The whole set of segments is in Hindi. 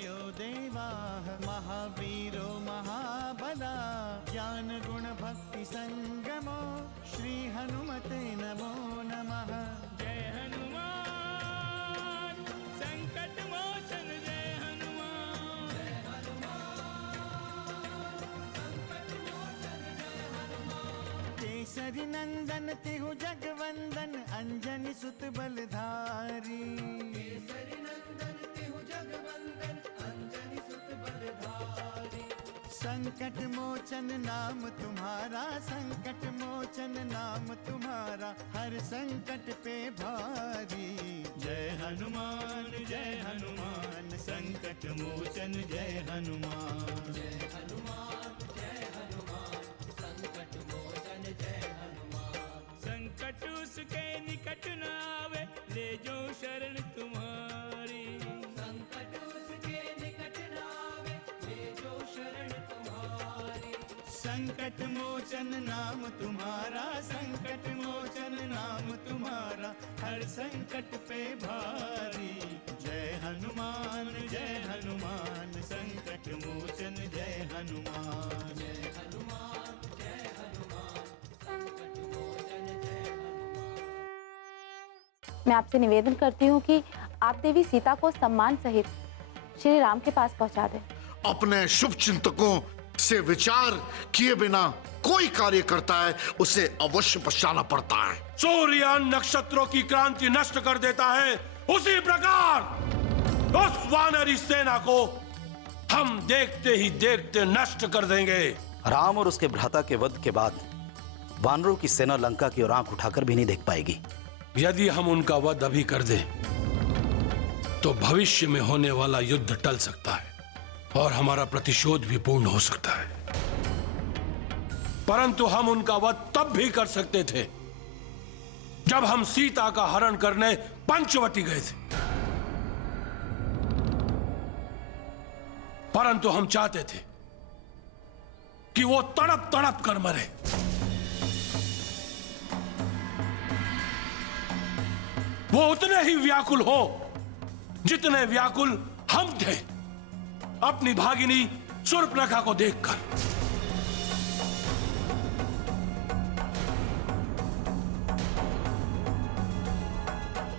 ऋषयो देवाः महावीरो महाबला ज्ञान गुण भक्ति संगमो श्री हनुमते नमो नमः। जय हनुमान संकट मोचन जय हनुमान। जय हनुमान संकट मोचन जय हनुमान। केसरी नंदन तिहु जगवंदन अंजनी सुत बलधारी। केसरी नंदन तिहु जगवंदन अंजनी सुत बलधारी। संकट मोचन नाम तुम्हारा संकट मोचन नाम तुम्हारा हर संकट पे भारी। जय हनुमान संकट मोचन जय हनुमान। जय हनुमान संकट मोचन जय हनुमान। संकट उसके निकट न आवे ले जो शरण तुम्हारी। संकट उसके निकट न आवे ले जो शरण तुम्हारी। संकट मोचन नाम तुम्हारा संकट मोचन नाम तुम्हारा हर संकट पे भारी। जय हनुमान संकट मोचन जय हनुमान। जय हनुमान संकट मोचन जय हनुमान। मैं आपसे निवेदन करती हूँ कि आप देवी सीता को सम्मान सहित श्री राम के पास पहुँचा दें। अपने शुभ चिंतकों से विचार किए बिना कोई कार्य करता है उसे अवश्य पछताना पड़ता है। सूर्य नक्षत्रों की क्रांति नष्ट कर देता है, उसी प्रकार उस वानरी सेना को हम देखते ही देखते नष्ट कर देंगे। राम और उसके भ्राता के वध के बाद वानरों की सेना लंका की ओर आंख उठाकर भी नहीं देख पाएगी। यदि हम उनका वध अभी कर दें तो भविष्य में होने वाला युद्ध टल सकता है और हमारा प्रतिशोध भी पूर्ण हो सकता है। परंतु हम उनका वध तब भी कर सकते थे जब हम सीता का हरण करने पंचवटी गए थे। परंतु हम चाहते थे कि वो तड़प तड़प कर मरे। वो उतने ही व्याकुल हो जितने व्याकुल हम थे अपनी भागिनी शूर्पणखा को देखकर।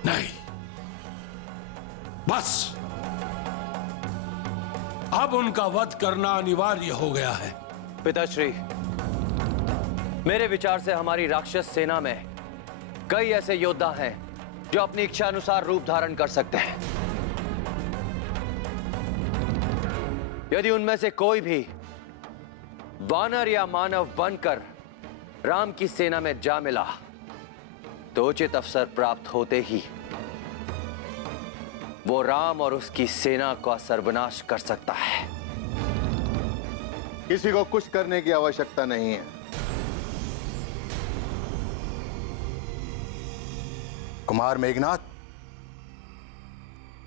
नहीं, बस अब उनका वध करना अनिवार्य हो गया है। पिताश्री, मेरे विचार से हमारी राक्षस सेना में कई ऐसे योद्धा हैं जो अपनी इच्छा अनुसार रूप धारण कर सकते हैं। यदि उनमें से कोई भी वानर या मानव बनकर राम की सेना में जा मिला तो उचित अवसर प्राप्त होते ही वो राम और उसकी सेना का सर्वनाश कर सकता है। किसी को कुछ करने की आवश्यकता नहीं है। कुमार मेघनाथ,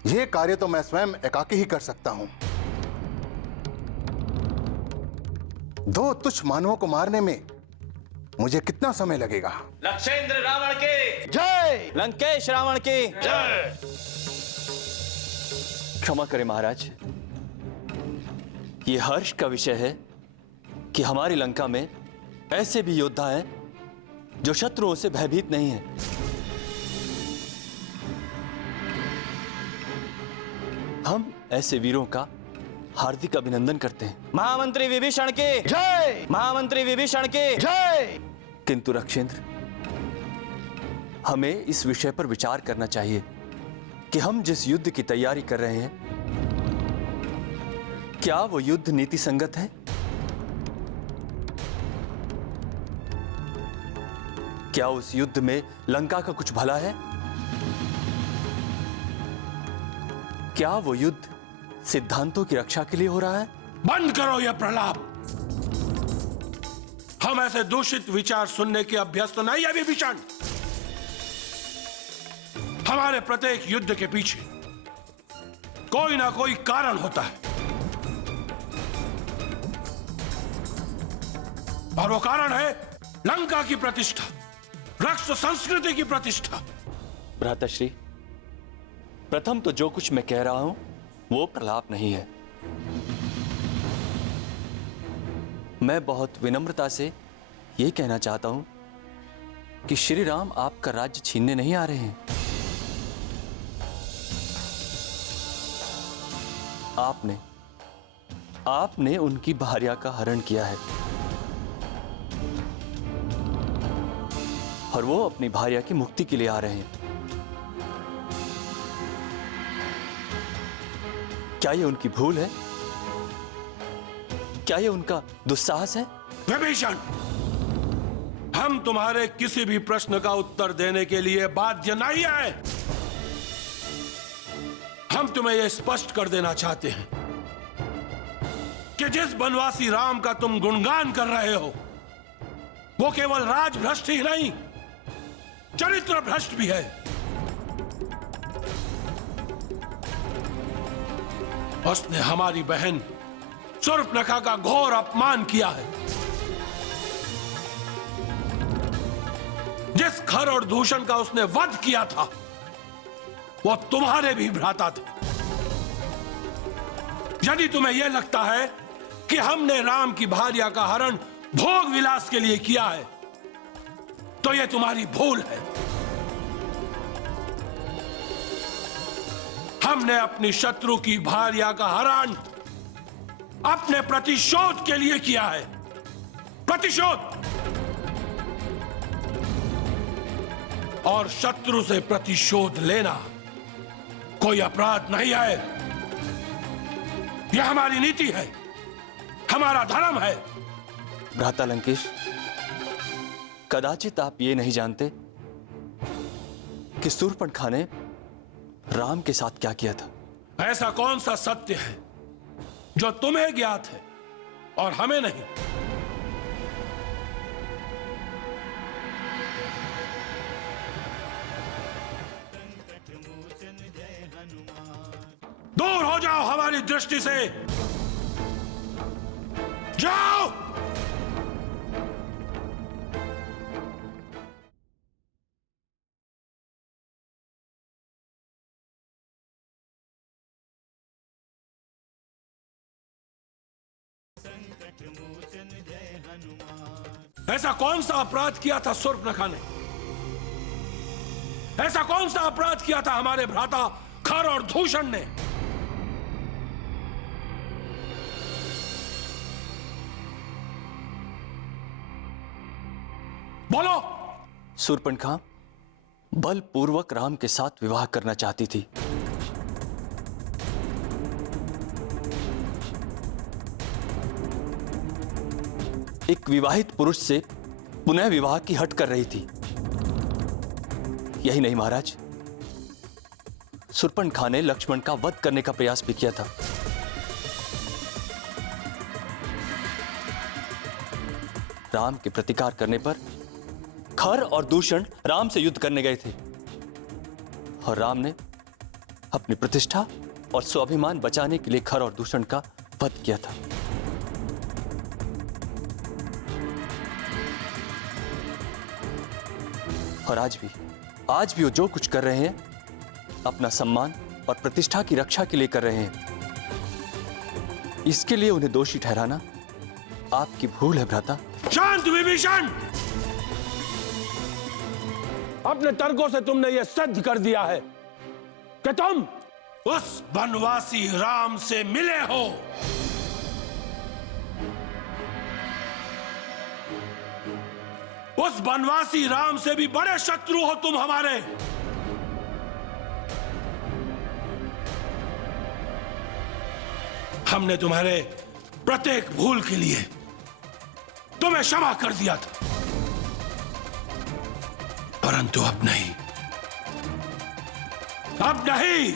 यह कार्य तो मैं स्वयं एकाकी ही कर सकता हूं। दो तुच्छ मानवों को मारने में मुझे कितना समय लगेगा? लक्षेंद्र रावण के जय। लंकेश रावण की जय। क्षमा करें महाराज, ये हर्ष का विषय है कि हमारी लंका में ऐसे भी योद्धा हैं जो शत्रुओं से भयभीत नहीं हैं। हम ऐसे वीरों का हार्दिक अभिनंदन करते हैं। महामंत्री विभीषण के जय। महामंत्री विभीषण के जय। किंतु रक्षेंद्र, हमें इस विषय पर विचार करना चाहिए कि हम जिस युद्ध की तैयारी कर रहे हैं क्या वो युद्ध नीति संगत है? क्या उस युद्ध में लंका का कुछ भला है? क्या वो युद्ध सिद्धांतों की रक्षा के लिए हो रहा है? बंद करो यह प्रलाप। हम ऐसे दूषित विचार सुनने के अभ्यस्त नहीं है विभीषण। हमारे प्रत्येक युद्ध के पीछे कोई ना कोई कारण होता है और वो कारण है लंका की प्रतिष्ठा, राष्ट्र संस्कृति की प्रतिष्ठा। भ्राताश्री, प्रथम तो जो कुछ मैं कह रहा हूं वो प्रलाप नहीं है। मैं बहुत विनम्रता से ये कहना चाहता हूं कि श्री राम आपका राज्य छीनने नहीं आ रहे हैं। आपने उनकी भार्या का हरण किया है और वो अपनी भार्या की मुक्ति के लिए आ रहे हैं। क्या ये उनकी भूल है? क्या ये उनका दुस्साहस है? विभीषण, हम तुम्हारे किसी भी प्रश्न का उत्तर देने के लिए बाध्य नहीं है। हम तुम्हें यह स्पष्ट कर देना चाहते हैं कि जिस बनवासी राम का तुम गुणगान कर रहे हो वो केवल राजभ्रष्ट ही नहीं, चरित्र भ्रष्ट भी है। उसने हमारी बहन शूर्पणखा का घोर अपमान किया है। जिस खर और दूषण का उसने वध किया था वो तुम्हारे भी भ्राता थे। यदि तुम्हें यह लगता है कि हमने राम की भार्या का हरण भोग विलास के लिए किया है तो यह तुम्हारी भूल है। हमने अपनी शत्रु की भार्या का हरण अपने प्रतिशोध के लिए किया है। प्रतिशोध। और शत्रु से प्रतिशोध लेना कोई अपराध नहीं है। यह हमारी नीति है, हमारा धर्म है। भ्राता लंकेश, कदाचित आप ये नहीं जानते कि शूर्पणखा ने राम के साथ क्या किया था। ऐसा कौन सा सत्य है जो तुम्हें ज्ञात है और हमें नहीं? दूर हो जाओ हमारी दृष्टि से, जाओ। ऐसा कौन सा अपराध किया था शूर्पणखा ने? ऐसा कौन सा अपराध किया था हमारे भ्राता खर और दूषण ने? बोलो। शूर्पणखा बलपूर्वक राम के साथ विवाह करना चाहती थी। एक विवाहित पुरुष से पुनः विवाह की हट कर रही थी। यही नहीं महाराज, शूर्पणखा ने लक्ष्मण का वध करने का प्रयास भी किया था। राम के प्रतिकार करने पर खर और दूषण राम से युद्ध करने गए थे और राम ने अपनी प्रतिष्ठा और स्वाभिमान बचाने के लिए खर और दूषण का वध किया था। और आज भी वो जो कुछ कर रहे हैं अपना सम्मान और प्रतिष्ठा की रक्षा के लिए कर रहे हैं। इसके लिए उन्हें दोषी ठहराना आपकी भूल है भ्राता। शांत विभीषण, अपने तर्कों से तुमने यह सिद्ध कर दिया है कि तुम उस बनवासी राम से मिले हो। उस बनवासी राम से भी बड़े शत्रु हो तुम हमारे। हमने तुम्हारे प्रत्येक भूल के लिए तुम्हें क्षमा कर दिया था, परंतु अब नहीं, अब नहीं।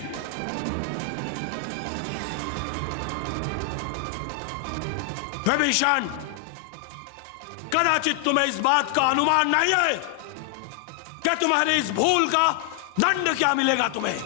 विभीषण, कदाचित तुम्हें इस बात का अनुमान नहीं है कि तुम्हारी इस भूल का दंड क्या मिलेगा तुम्हें।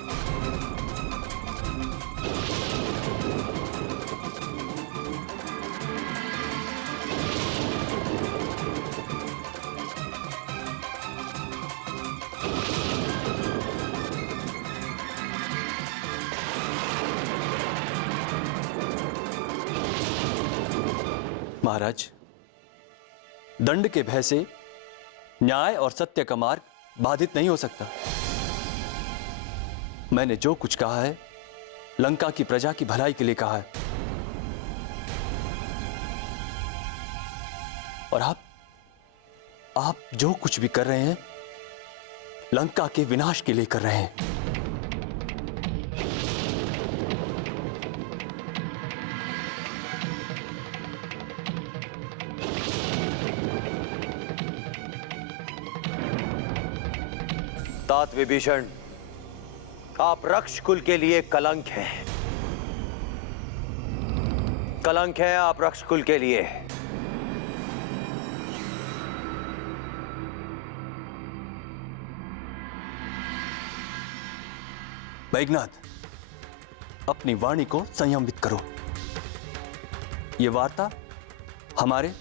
महाराज, दंड के भय से न्याय और सत्य का मार्ग बाधित नहीं हो सकता। मैंने जो कुछ कहा है लंका की प्रजा की भलाई के लिए कहा है, और आप जो कुछ भी कर रहे हैं लंका के विनाश के लिए कर रहे हैं। तात विभीषण, आप रक्ष कुल के लिए कलंक हैं। कलंक है आप रक्ष कुल के लिए। मेघनाद, अपनी वाणी को संयमित करो। यह वार्ता हमारे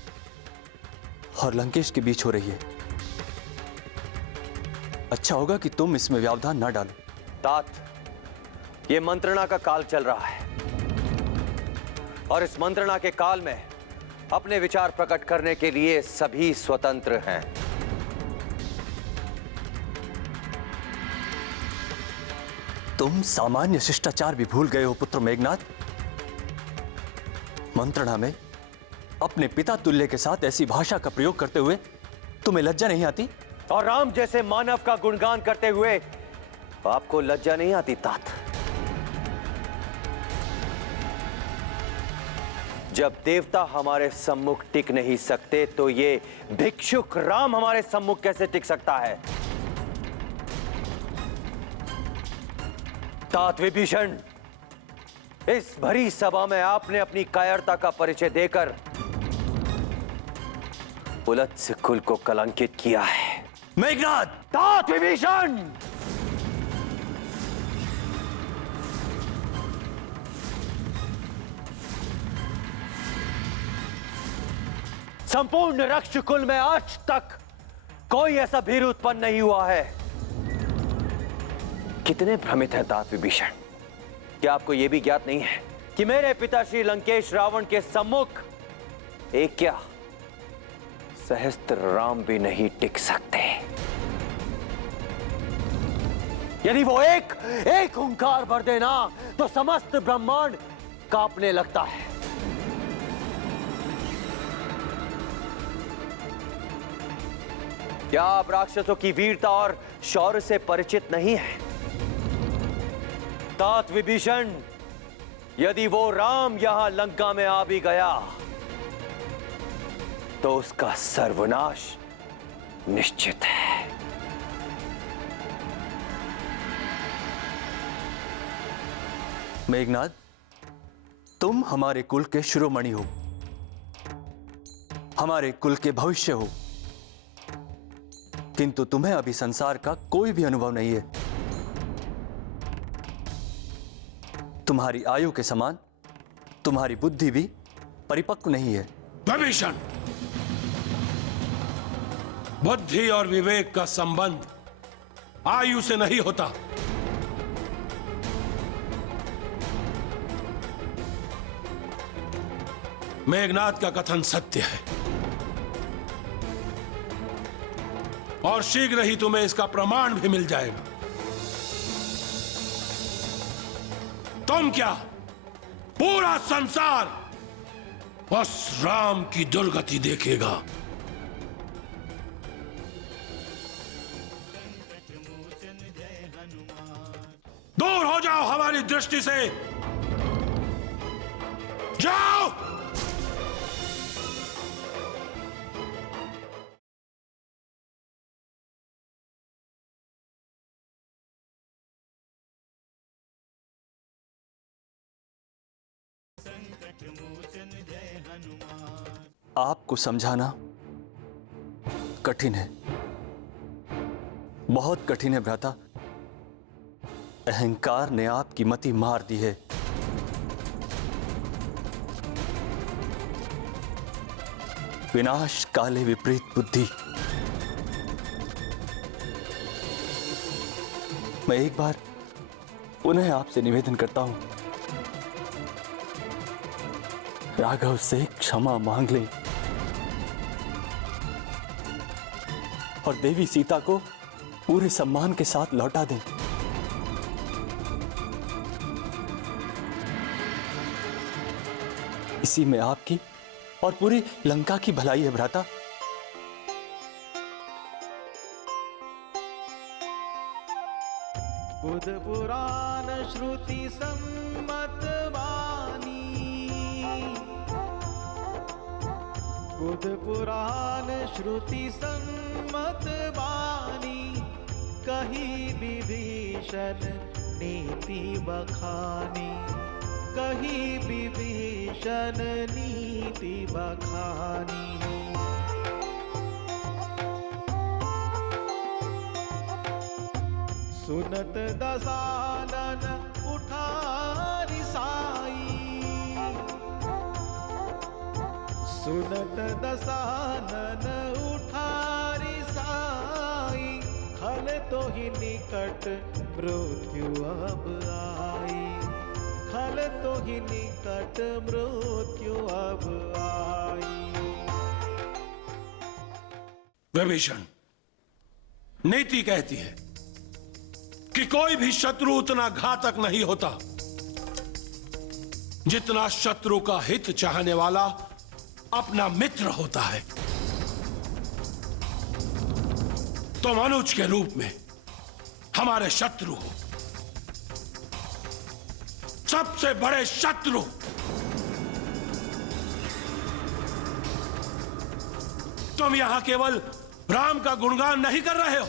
और लंकेश के बीच हो रही है। अच्छा होगा कि तुम इसमें व्यवधान ना डालो। तात, ये मंत्रणा का काल चल रहा है और इस मंत्रणा के काल में अपने विचार प्रकट करने के लिए सभी स्वतंत्र हैं। तुम सामान्य शिष्टाचार भी भूल गए हो पुत्र मेघनाद। मंत्रणा में अपने पिता तुल्य के साथ ऐसी भाषा का प्रयोग करते हुए तुम्हें लज्जा नहीं आती? और राम जैसे मानव का गुणगान करते हुए आपको लज्जा नहीं आती तात? जब देवता हमारे सम्मुख टिक नहीं सकते तो ये भिक्षुक राम हमारे सम्मुख कैसे टिक सकता है? तात विभीषण, इस भरी सभा में आपने अपनी कायरता का परिचय देकर पुलत्स्य कुल को कलंकित किया है। मेघनाद! तात विभीषण! संपूर्ण रक्ष कुल में आज तक कोई ऐसा भीर उत्पन्न नहीं हुआ है। कितने भ्रमित हैं तात विभीषण? क्या आपको यह भी ज्ञात नहीं है कि मेरे पिता श्री लंकेश रावण के सम्मुख एक क्या सहस्त्र राम भी नहीं टिक सकते। यदि वो एक हुंकार भर देना तो समस्त ब्रह्मांड कांपने लगता है। क्या आप राक्षसों की वीरता और शौर्य से परिचित नहीं हैं? तात विभीषण, यदि वो राम यहां लंका में आ भी गया तो उसका सर्वनाश निश्चित है। मेघनाद, तुम हमारे कुल के शिरोमणि हो, हमारे कुल के भविष्य हो, किंतु तुम्हें अभी संसार का कोई भी अनुभव नहीं है। तुम्हारी आयु के समान तुम्हारी बुद्धि भी परिपक्व नहीं है। विभीषण, बुद्धि और विवेक का संबंध आयु से नहीं होता। मेघनाद का कथन सत्य है और शीघ्र ही तुम्हें इसका प्रमाण भी मिल जाएगा। तुम क्या, पूरा संसार उस राम की दुर्गति देखेगा। दूर हो जाओ हमारी दृष्टि से, जाओ। आपको समझाना कठिन है, बहुत कठिन है भ्राता। अहंकार ने आपकी मति मार दी है। विनाश काले विपरीत बुद्धि। मैं एक बार पुनः आपसे निवेदन करता हूं, राघव से क्षमा मांग लें और देवी सीता को पूरे सम्मान के साथ लौटा दें। इसी में आपकी और पूरी लंका की भलाई है भ्राता। बुध पुराण श्रुति सम्मत वाणी, बुध पुराण श्रुति सम्मत वाणी, कही विभीषण नीति बखानी, कही विभीषण नीति बखानी। सुनत दसानन उठारी साई, सुनत दसानन उठारी साई, खल तो ही निकट मृत्यु अब आई, खल तो ही निकट मृत्यु अब आई। विभीषण, नीति कहती है कि कोई भी शत्रु उतना घातक नहीं होता जितना शत्रु का हित चाहने वाला अपना मित्र होता है। तुम अनुज के रूप में हमारे शत्रु हो, सबसे बड़े शत्रु। तुम यहां केवल राम का गुणगान नहीं कर रहे हो,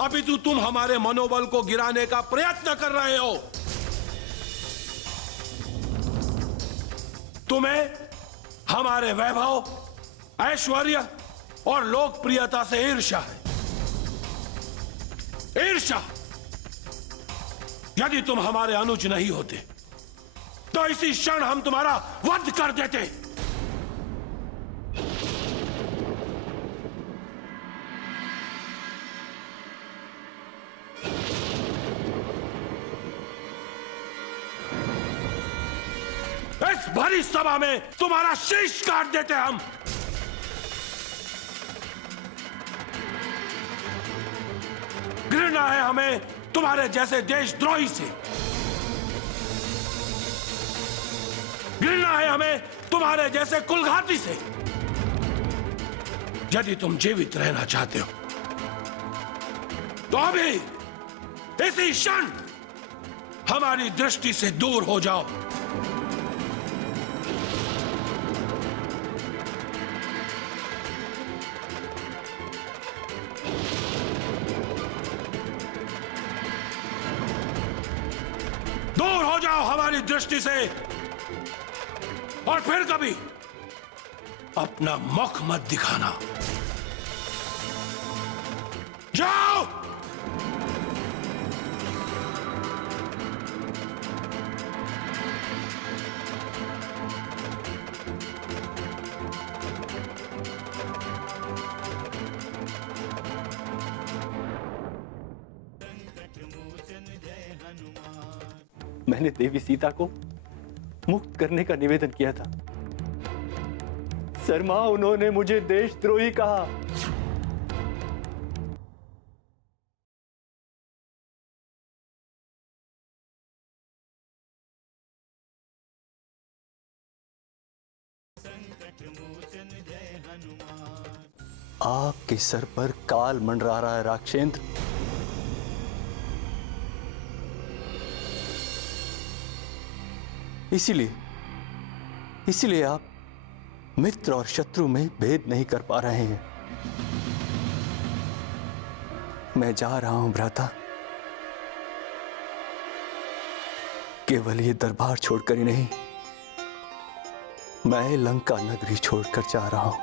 अभी तो तुम हमारे मनोबल को गिराने का प्रयत्न कर रहे हो। तुम्हें हमारे वैभव, ऐश्वर्य और लोकप्रियता से ईर्ष्या है। ईर्ष्या। यदि तुम हमारे अनुज नहीं होते तो इसी क्षण हम तुम्हारा वध कर देते। इस भरी सभा में तुम्हारा शीश काट देते हम। घृणा है हमें तुम्हारे जैसे देशद्रोही से, घृणा है हमें तुम्हारे जैसे कुलघाती से। यदि तुम जीवित रहना चाहते हो तो अभी इसी क्षण हमारी दृष्टि से दूर हो जाओ। दूर हो जाओ हमारी दृष्टि से और फिर कभी अपना मुख मत दिखाना। जाओ। मैंने देवी सीता को मुक्त करने का निवेदन किया था। शर्मा, उन्होंने मुझे देशद्रोही कहा। आपके सर पर काल मंडरा रहा है राक्षेंद्र। इसीलिए आप मित्र और शत्रु में भेद नहीं कर पा रहे हैं। मैं जा रहा हूं भ्राता, केवल ये दरबार छोड़कर ही नहीं, मैं लंका नगरी छोड़कर जा रहा हूं।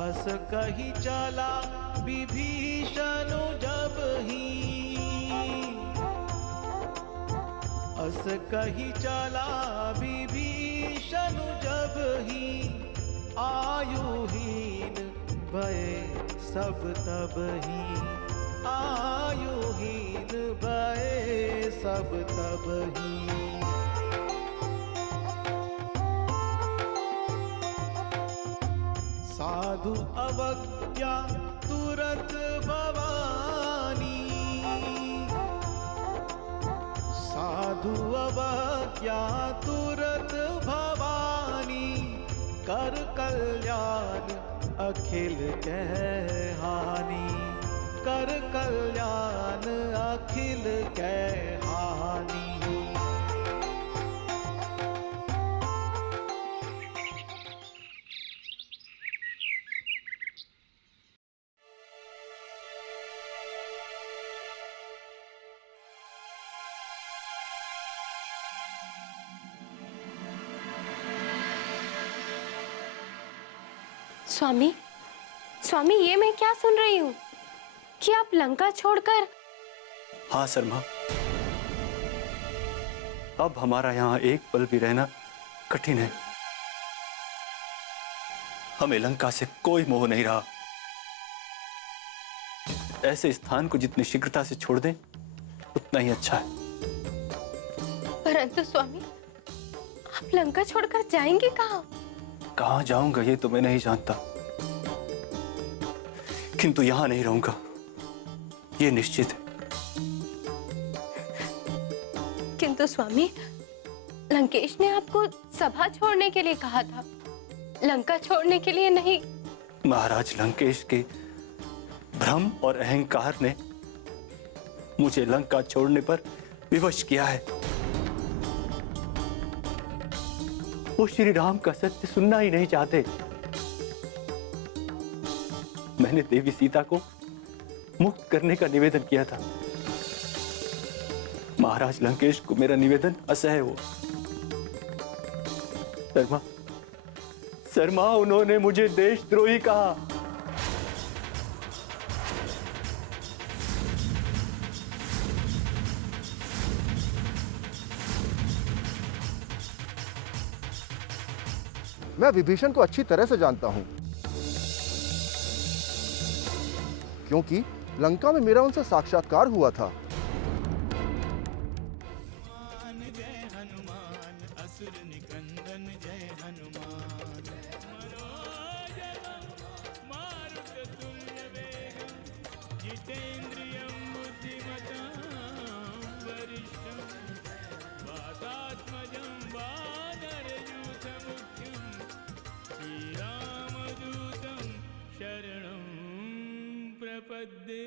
अस कही चला विभीषण जब ही, अस कही चला विभीषण जब ही, आयुहीन भय सब तब ही, आयुहीन भय सब तब ही। साधु अवज्ञा तुरत भवानी, साधु अवज्ञा तुरत भवानी, कर कल्याण अखिल के हानि, कर कल्याण अखिल के हानि। स्वामी, स्वामी, ये मैं क्या सुन रही हूँ कि आप लंका छोड़कर। हाँ शर्मा, अब हमारा यहाँ एक पल भी रहना कठिन है। हमें लंका से कोई मोह नहीं रहा। ऐसे स्थान को जितनी शीघ्रता से छोड़ दें उतना ही अच्छा है। परंतु स्वामी, आप लंका छोड़कर जाएंगे कहाँ? कहाँ जाऊंगा ये तो मैं नहीं जानता, किंतु यहां नहीं रहूंगा ये निश्चित है। किंतु स्वामी, लंकेश ने आपको सभा छोड़ने के लिए कहा था, लंका छोड़ने के लिए नहीं। महाराज लंकेश के भ्रम और अहंकार ने मुझे लंका छोड़ने पर विवश किया है। वो श्री राम का सत्य सुनना ही नहीं चाहते। मैंने देवी सीता को मुक्त करने का निवेदन किया था। महाराज लंकेश को मेरा निवेदन असह्य हुआ। शर्मा, शर्मा, उन्होंने मुझे देशद्रोही कहा। मैं विभीषण को अच्छी तरह से जानता हूं, क्योंकि लंका में मेरा उनसे साक्षात्कार हुआ था। जय हनुमान, असुर निकंदन जय हनुमान। मारुत तुल्य वेगं, जितेन्द्रियं बुद्धिमतां वरिष्ठं, वातात्मजं वानरयूथमुख्यं, श्रीरामदूतं शरणं प्रपद्ये।